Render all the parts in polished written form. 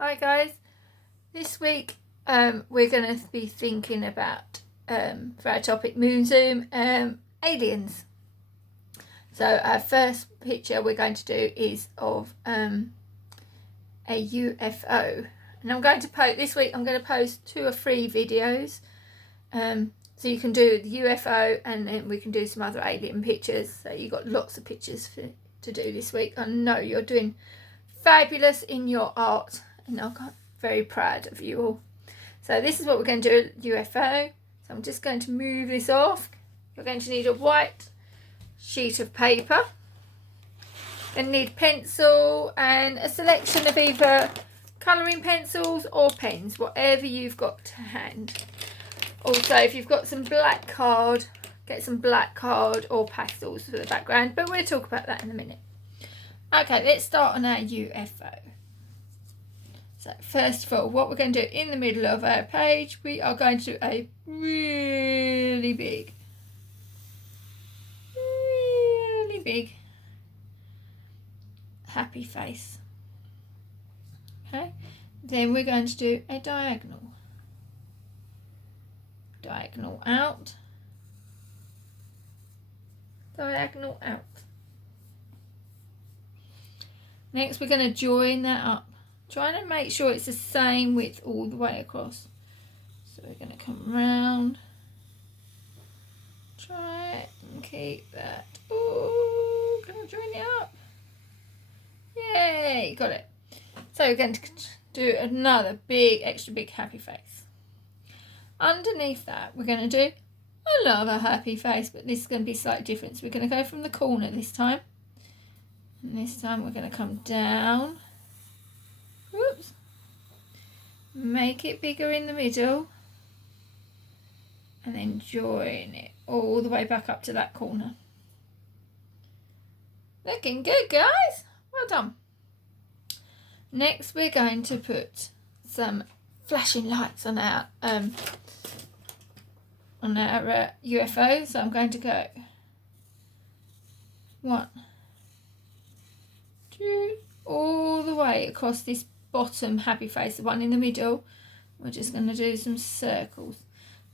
Hi guys, this week we're going to be thinking about, for our topic, moon zoom, aliens. So our first picture we're going to do is of a UFO, and I'm going to post this week. I'm going to post 2 or 3 videos, so you can do the UFO and then we can do some other alien pictures. So you've got lots of pictures to do this week. I know you're doing fabulous in your art, and I'm very proud of you all. So this is what we're going to do, UFO. So I'm just going to move this off. You're going to need a white sheet of paper. You're going to need pencil and a selection of either colouring pencils or pens, whatever you've got to hand. Also, if you've got some black card, get some black card or pastels for the background, but we'll talk about that in a minute. Okay, let's start on our UFO. So first of all, what we're going to do in the middle of our page, we are going to do a really big happy face. Okay, then we're going to do a diagonal out, diagonal out. Next, we're going to join that up, trying to make sure it's the same width all the way across. So we're going to come round, try and keep that. Oh, can I join it up? Yay, got it. So we're going to do another big, extra big happy face. Underneath that, we're going to do another happy face, but this is going to be slightly different. So we're going to go from the corner this time. And this time we're going to come down. Whoops. Make it bigger in the middle. And then join it all the way back up to that corner. Looking good, guys. Well done. Next, we're going to put some flashing lights on our UFO. So I'm going to go 1, 2, all the way across this bottom happy face, the one in the middle. We're just going to do some circles.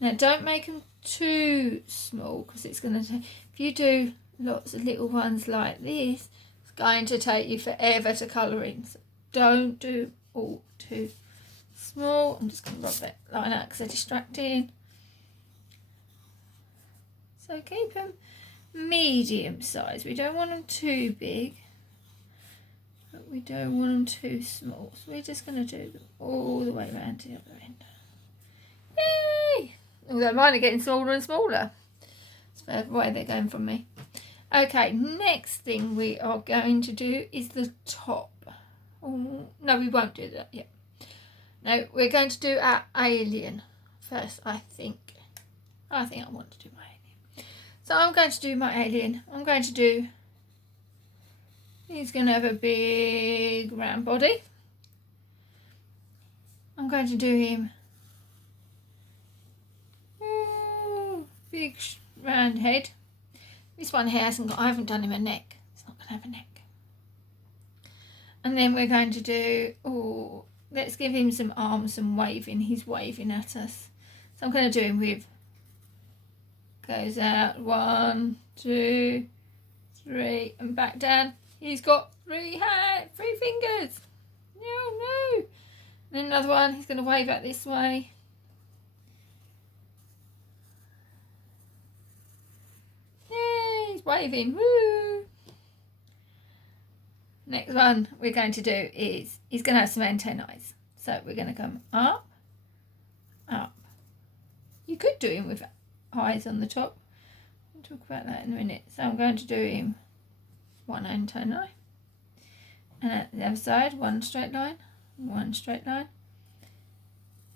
Now don't make them too small, because it's going to, if you do lots of little ones like this, it's going to take you forever to colour in. So don't do all too small. I'm just going to rub that line out because they're distracting. So keep them medium size. We don't want them too big, but we don't want them too small. So we're just going to do them all the way around to the other end. Yay! Although mine are getting smaller and smaller. It's the way they're going from me. Okay, next thing we are going to do is the top. Oh, no, we won't do that yet. No, we're going to do our alien first, I think. I want to do my alien. So I'm going to do my alien. I'm going to do... He's going to have a big round body. I'm going to do him... big round head. This one here I haven't done him a neck. It's not going to have a neck. And then we're going to do, let's give him some arms, some waving. He's waving at us. So I'm going to do him with, goes out, 1, 2, 3, and back down. He's got 3 fingers. No. And then another one, he's going to wave out this way. Waving, woo! Next one we're going to do is, he's going to have some antennae. So we're going to come up. You could do him with eyes on the top. We'll talk about that in a minute. So I'm going to do him 1 antennae. And at the other side, 1 straight line, 1 straight line.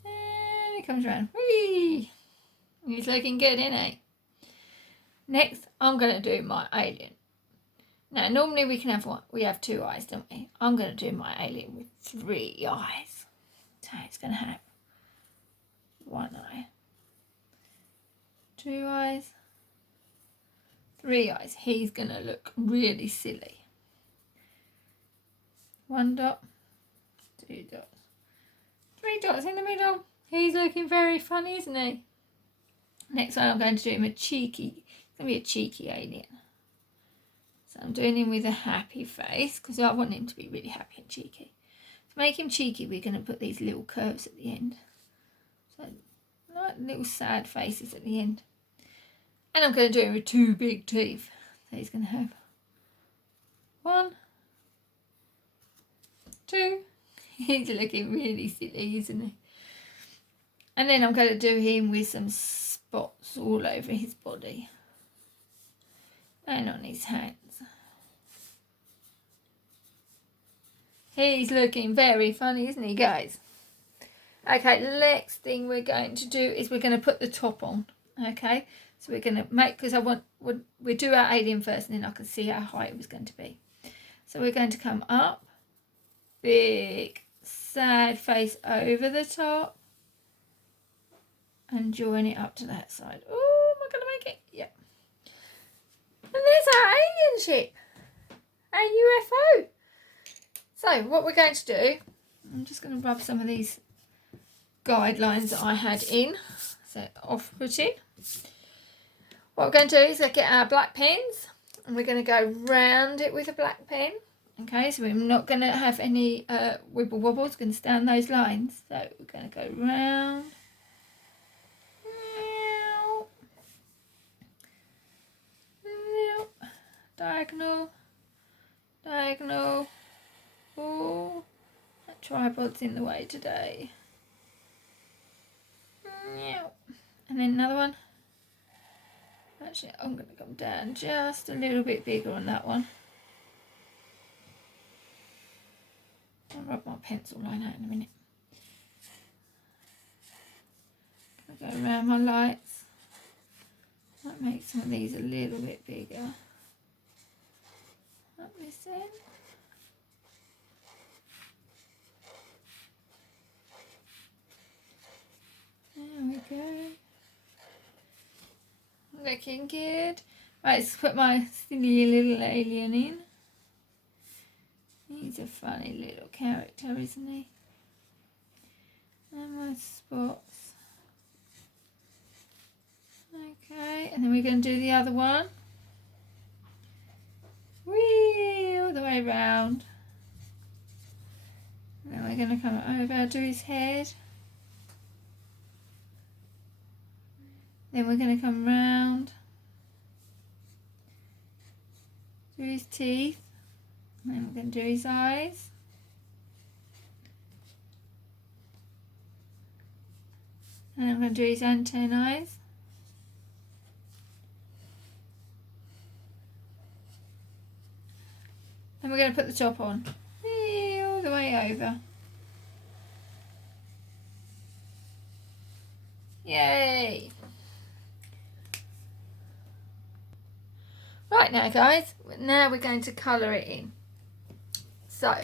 And he comes around. Whee! He's looking good, isn't he? Next, I'm going to do my alien. Now, normally we have 2 eyes, don't we? I'm going to do my alien with 3 eyes. So it's going to have 1 eye, 2 eyes, 3 eyes. He's going to look really silly. 1 dot, 2 dots, Three dots in the middle. He's looking very funny, isn't he? Next one I'm going to do him a cheeky. It's going to be a cheeky alien. So I'm doing him with a happy face because I want him to be really happy and cheeky. To make him cheeky, we're going to put these little curves at the end. So like little sad faces at the end. And I'm going to do him with two big teeth. So he's going to have 1, 2. He's looking really silly, isn't he? And then I'm going to do him with some spots all over his body. And on his hands. He's looking very funny, isn't he, guys? Okay, the next thing we're going to do is we're going to put the top on. Okay, so we're going to make, because we'll do our alien first and then I can see how high it was going to be. So we're going to come up, big sad face over the top, and join it up to that side. Oh, am I going to make it? Yeah. And there's our alien ship, our UFO. So what we're going to do, I'm just going to rub some of these guidelines that I had in, so off-putting. What we're going to do is get our black pens and we're going to go round it with a black pen. Okay, so we're not going to have any wibble wobbles, we're going to stay on those lines. So we're going to go round, diagonal, diagonal. Oh, that tripod's in the way today. And then another one. Actually, I'm going to come down just a little bit bigger on that one. I'll rub my pencil line out in a minute. I'll go around my lights. Might make some of these a little bit bigger. Up this end. There we go. Looking good. Right, let's put my silly little alien in. He's a funny little character, isn't he? And my spots. Okay, and then we're going to do the other one. Whee! All the way round. And then we're going to come over to his head. Then we're going to come round to his teeth, and then we're going to do his eyes, and then I'm going to do his antennae, and we're going to put the top on, all the way over. Yay! Right now guys, now we're going to colour it in. So,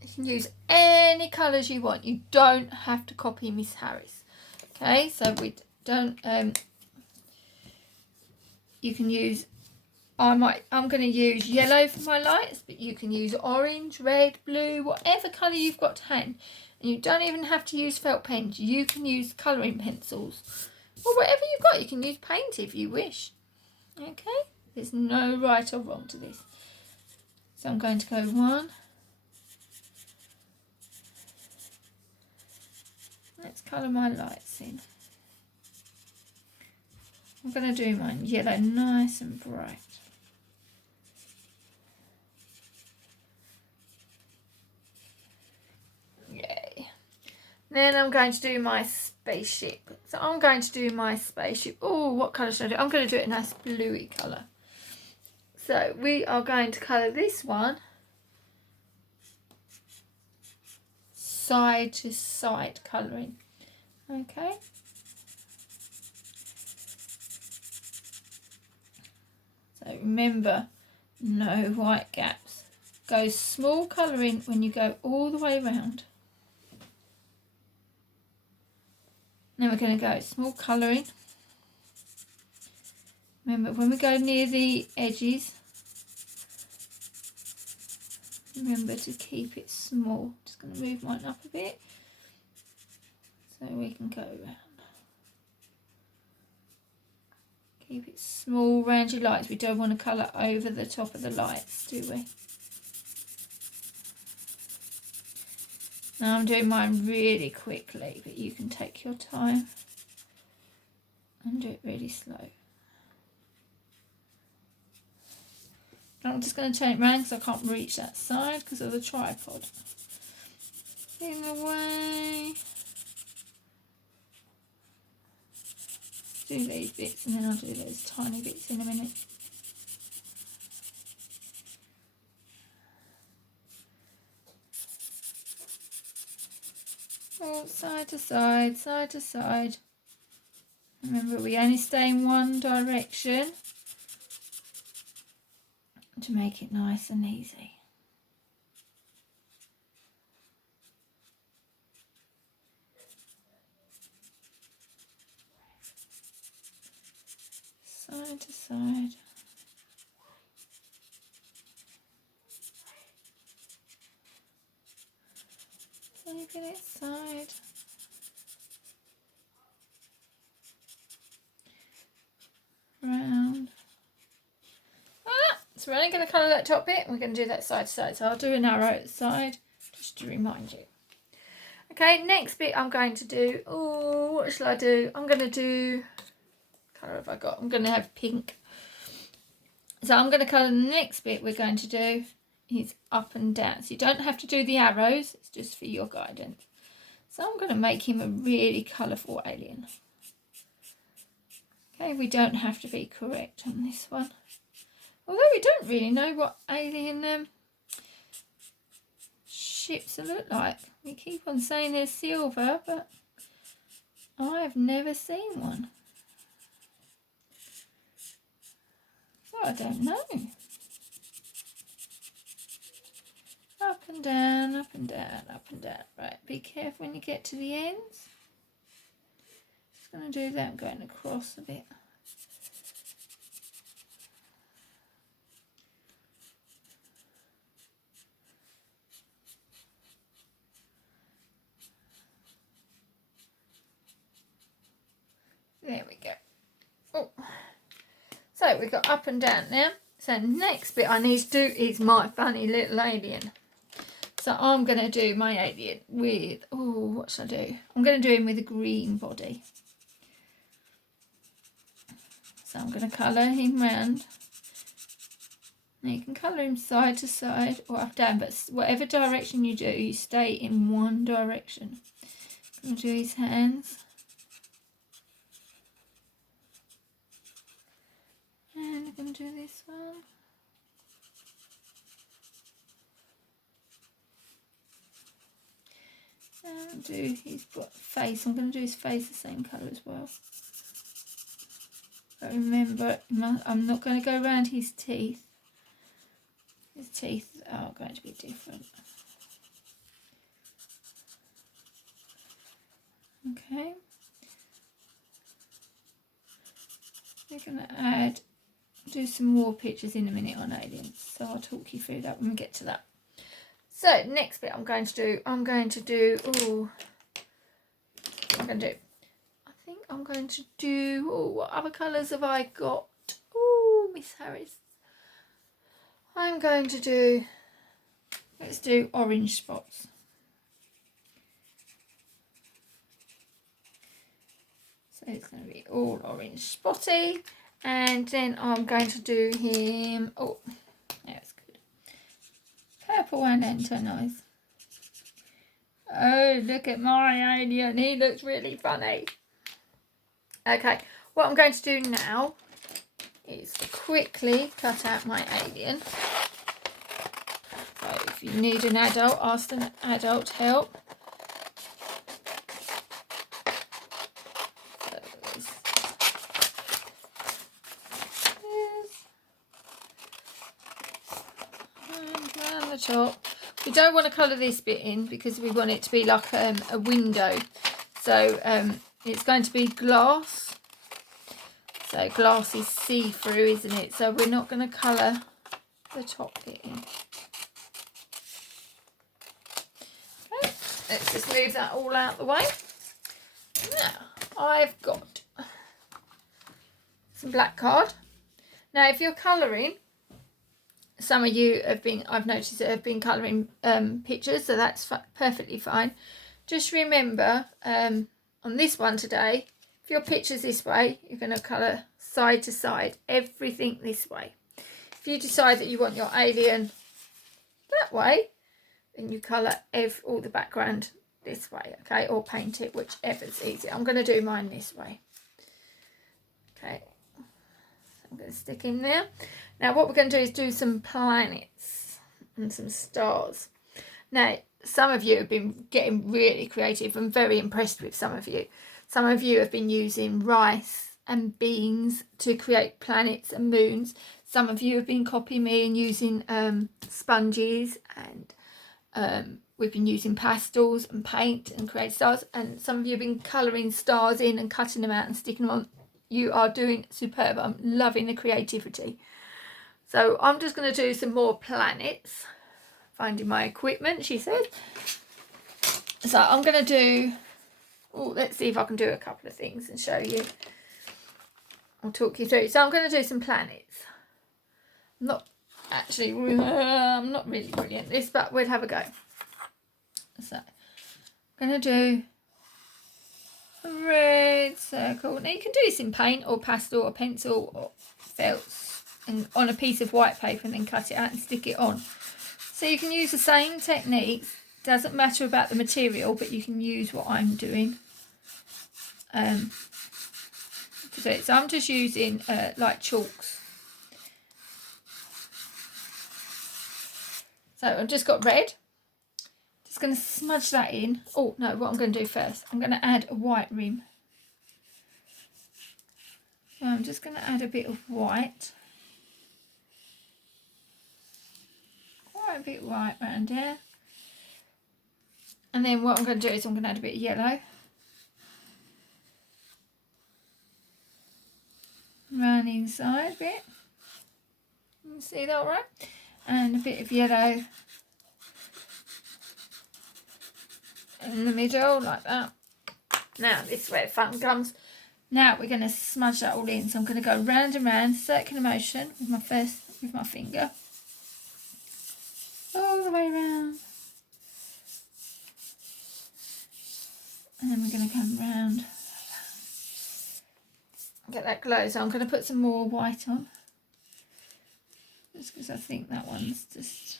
you can use any colours you want. You don't have to copy Miss Harris. Okay, so we don't, you can use, I'm going to use yellow for my lights, but you can use orange, red, blue, whatever colour you've got to hand. And you don't even have to use felt pens. You can use colouring pencils. Or whatever you've got, you can use paint if you wish. Okay? There's no right or wrong to this. So I'm going to go 1. Let's colour my lights in. I'm going to do mine yellow, nice and bright. Yay. Then I'm going to do my spaceship. So I'm going to do my spaceship. Oh, what colour should I do? I'm going to do it in a nice bluey colour. So we are going to colour this one side to side colouring. Okay. So remember, no white gaps. Go small colouring when you go all the way around. Then we're going to go small colouring. Remember, when we go near the edges, remember to keep it small. Just going to move mine up a bit. So we can go around. Keep it small round your lights. We don't want to colour over the top of the lights, do we? Now I'm doing mine really quickly, but you can take your time and do it really slow. I'm just going to turn it round because I can't reach that side because of the tripod. In the way. Do these bits and then I'll do those tiny bits in a minute. Oh, side to side, side to side. Remember, we only stay in one direction to make it nice and easy. Side to side. Taking it side. Round. So we're only going to colour that top bit. We're going to do that side to side. So I'll do an arrow at the side just to remind you. Okay, next bit I'm going to do. Oh, what shall I do? I'm going to do. What colour have I got? I'm going to have pink. So I'm going to colour the next bit we're going to do is up and down. So you don't have to do the arrows. It's just for your guidance. So I'm going to make him a really colourful alien. Okay, we don't have to be correct on this one. Although we don't really know what alien ships look like. We keep on saying they're silver, but I've never seen one. So I don't know. Up and down, up and down, up and down. Right, be careful when you get to the ends. Just going to do that, going across a bit. There we go. Oh. So we've got up and down now. So next bit I need to do is my funny little alien. So I'm going to do my alien with, oh, what should I do? I'm going to do him with a green body. So I'm going to colour him round. Now you can colour him side to side or up down, but whatever direction you do, you stay in one direction. I'm going to do his hands. And I'm going to do this one. And do his face. I'm going to do his face the same colour as well. But remember, I'm not going to go around his teeth. His teeth are going to be different. Okay. We're going to do some more pictures in a minute on aliens. So I'll talk you through that when we get to that. So next bit I'm going to do, I think I'm going to do, what other colours have I got? Oh, Miss Harris. I'm going to do, let's do orange spots. So it's going to be all orange spotty. And then I'm going to do him, oh, that's good. Purple and antennae. Oh, look at my alien. He looks really funny. Okay, what I'm going to do now is quickly cut out my alien. So if you need an adult, ask an adult help. Top. We don't want to colour this bit in because we want it to be like a window. So it's going to be glass. So glass is see-through, isn't it? So we're not going to colour the top bit in. Okay, let's just move that all out the way. Now, I've got some black card. Now, if you're colouring, some of you have been, I've noticed that have been colouring pictures, so that's perfectly fine. Just remember, on this one today, if your picture's this way, you're going to colour side to side, everything this way. If you decide that you want your alien that way, then you colour all the background this way, okay, or paint it, whichever's easier. I'm going to do mine this way. Okay, so I'm going to stick in there. Now what we're going to do is do some planets and some stars. Now some of you have been getting really creative. I'm very impressed with some of you. Some of you have been using rice and beans to create planets and moons. Some of you have been copying me and using sponges, and we've been using pastels and paint and create stars. And some of you have been colouring stars in and cutting them out and sticking them on. You are doing superb. I'm loving the creativity. So I'm just going to do some more planets. Finding my equipment, she said. So I'm going to do, let's see if I can do a couple of things and show you. I'll talk you through. So I'm going to do some planets. I'm not really brilliant at this, but we'll have a go. So I'm going to do a red circle. Now you can do this in paint or pastel or pencil or felt and on a piece of white paper, and then cut it out and stick it on. So you can use the same techniques. Doesn't matter about the material, but you can use what I'm doing to do it. So I'm just using like chalks. So I've just got red. Just going to smudge that in. Oh no, what I'm going to do first, I'm going to add a white rim. So I'm just going to add a bit of white. Quite a bit white around here. And then what I'm going to do is I'm going to add a bit of yellow. Round the inside a bit. You can see that all right? And a bit of yellow in the middle, like that. Now, this is where the fun comes. Now we're going to smudge that all in. So I'm going to go round and round, circular motion with my finger. All the way around. And then we're going to come round. Get that glow. So I'm going to put some more white on. Just because I think that one's just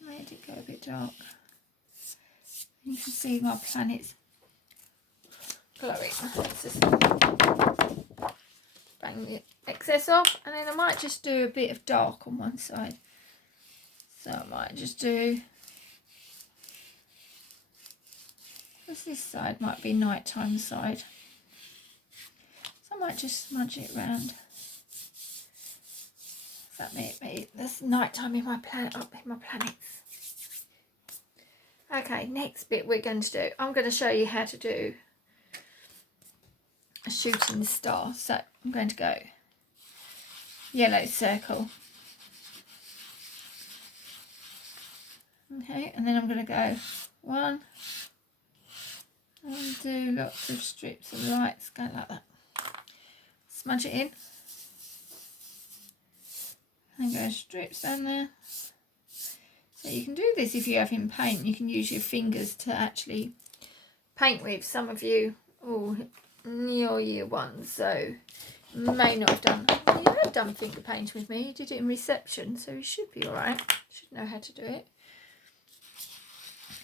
made it go a bit dark. You can see my planets glowing. Let's just bang the excess off, and then I might just do a bit of dark on one side. So I might just do, because this side might be nighttime side. So I might just smudge it round. That may be there's nighttime in my planet, up in my planets. Okay, next bit we're going to do, I'm going to show you how to do a shooting star. So I'm going to go yellow circle. Okay, and then I'm going to go one and do lots of strips of lights, go like that. Smudge it in. And go strips down there. So you can do this if you have in paint. You can use your fingers to actually paint with. Some of you, your year one, so you may not have done. Well, you have done finger painting with me. You did it in reception, so you should be all right. Should know how to do it.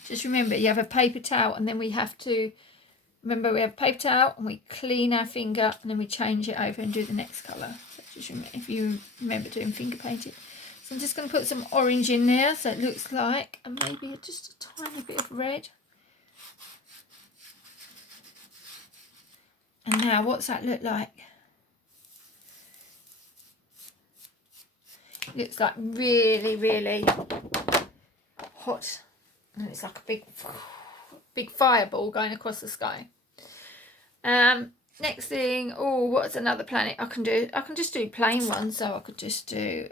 Just remember, you have a paper towel, and then we have to remember we have a paper towel, and we clean our finger, and then we change it over and do the next colour. So just remember, if you remember doing finger painting. So I'm just going to put some orange in there, so it looks like, and maybe just a tiny bit of red. And now, what's that look like? It looks like really, really hot. And it's like a big fireball going across the sky. Next thing, what's another planet I can do? I can just do plain ones, so I could just do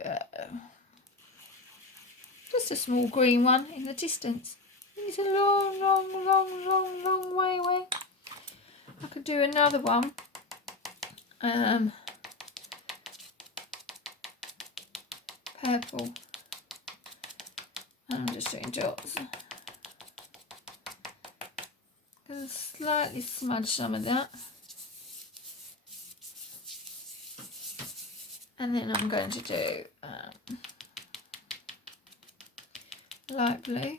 just a small green one in the distance. It's a long, long, long, long, long way away. could do another one. Purple. I'm just doing dots. Gonna slightly smudge some of that. And then I'm going to do light blue.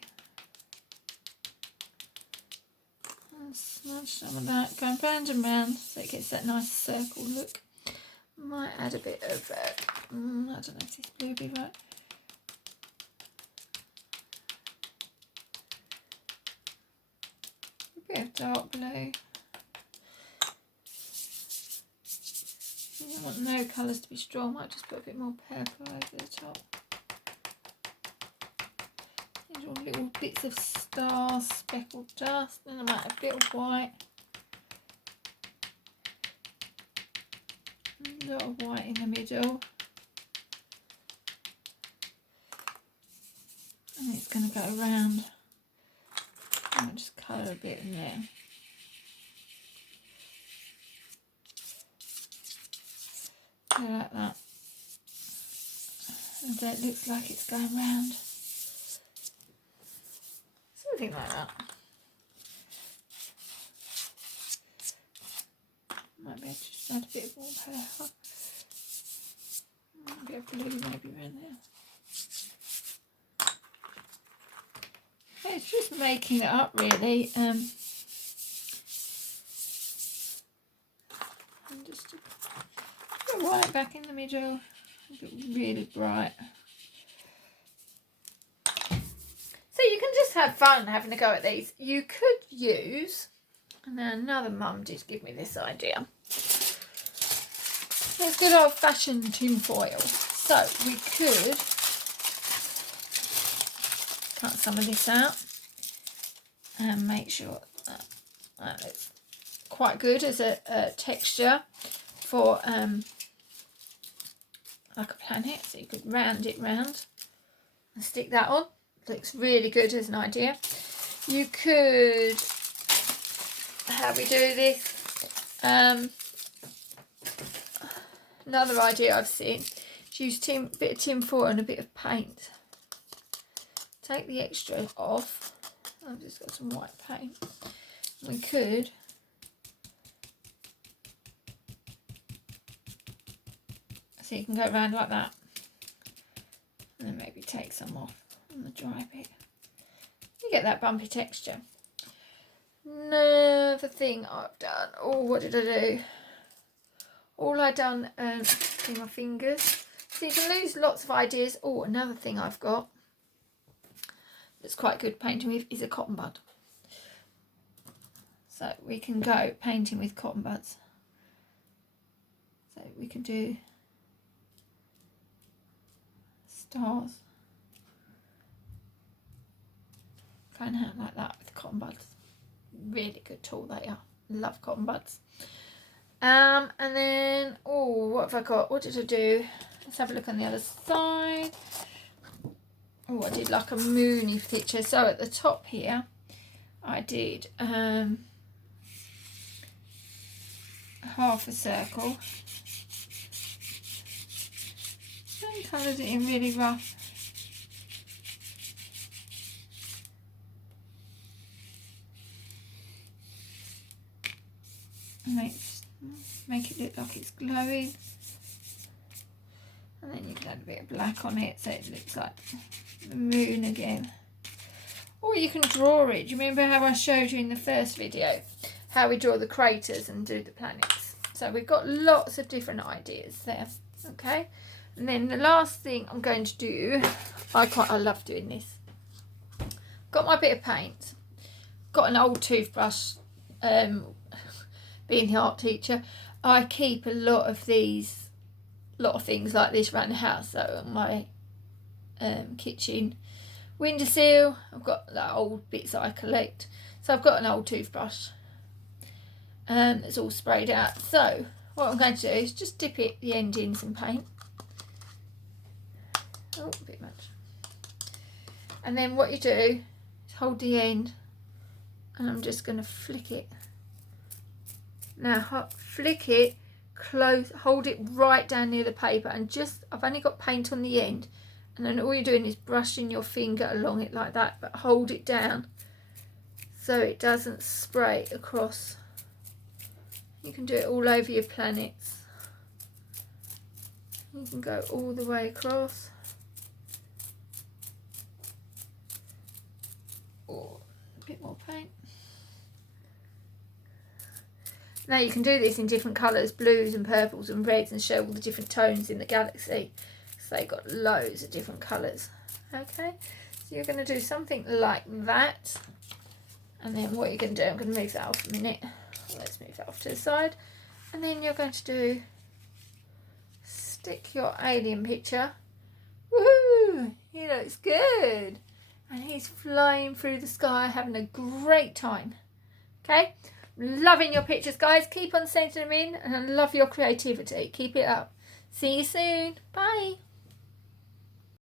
And smudge some of that, going round and round so it gets that nice circle look. Might add a bit of, I don't know if this blue will be right. A bit of dark blue. I don't want no colours to be strong, might just put a bit more purple over the top. These are all little bits of stars, speckled dust, and I might have a bit of white. A lot of white in the middle. And it's going to go around. I'll just colour a bit in there. So like that. And that looks like it's going round. Something like that. Might be able to just add a bit more purple. A bit of blue maybe around there. Okay, it's just making it up really. And just a bit of white back in the middle. A bit really bright. So you can just have fun having a go at these. You could use, and then another mum did give me this idea. It's good old fashioned tin foil. So we could cut some of this out and make sure that it's quite good as a texture for like a planet. So you could round it round and stick that on. Looks really good as an idea. You could, how we do this, another idea I've seen is use a bit of tin foil and a bit of paint. Take the extra off. I've just got some white paint. We could so you can go around like that, and then maybe take some off on the dry bit. You get that bumpy texture. Another thing I've done. Oh, what did I do? All I done in my fingers. So you can lose lots of ideas. Oh, another thing I've got that's quite good painting with is a cotton bud. So we can go painting with cotton buds. So we can do stars. Going out like that with cotton buds. Really good tool they are. Love cotton buds. And then, oh, what have I got? What did I do? Let's have a look on the other side. Oh, I did like a moony picture. So at the top here, I did half a circle. And coloured it in really rough. Make it look like it's glowing, and then you can add a bit of black on it so it looks like the moon again. Or you can draw it. Do you remember how I showed you in the first video how we draw the craters and do the planets? So we've got lots of different ideas there. Okay, and then the last thing I'm going to do, I love doing this. Got my bit of paint, got an old toothbrush. Being the art teacher, I keep a lot of things like this around the house. So on my kitchen windowsill, I've got like old bits that I collect. So I've got an old toothbrush that's all sprayed out. So what I'm going to do is just dip the end in some paint. Oh, a bit much. And then what you do is hold the end, and I'm just going to flick it Now flick it close, hold it right down near the paper, and just, I've only got paint on the end, and then all you're doing is brushing your finger along it like that, but hold it down so it doesn't spray across. You can do it all over your planets. You can go all the way across. Oh, a bit more paint. Now you can do this in different colours, blues and purples and reds, and show all the different tones in the galaxy. So they've got loads of different colours. Okay, so you're going to do something like that. And then what you're going to do, I'm going to move that off a minute. Let's move that off to the side. And then you're going to do, stick your alien picture. Woohoo! He looks good. And he's flying through the sky, having a great time. Okay? Loving your pictures, guys. Keep on sending them in, and I love your creativity. Keep it up. See you soon. Bye.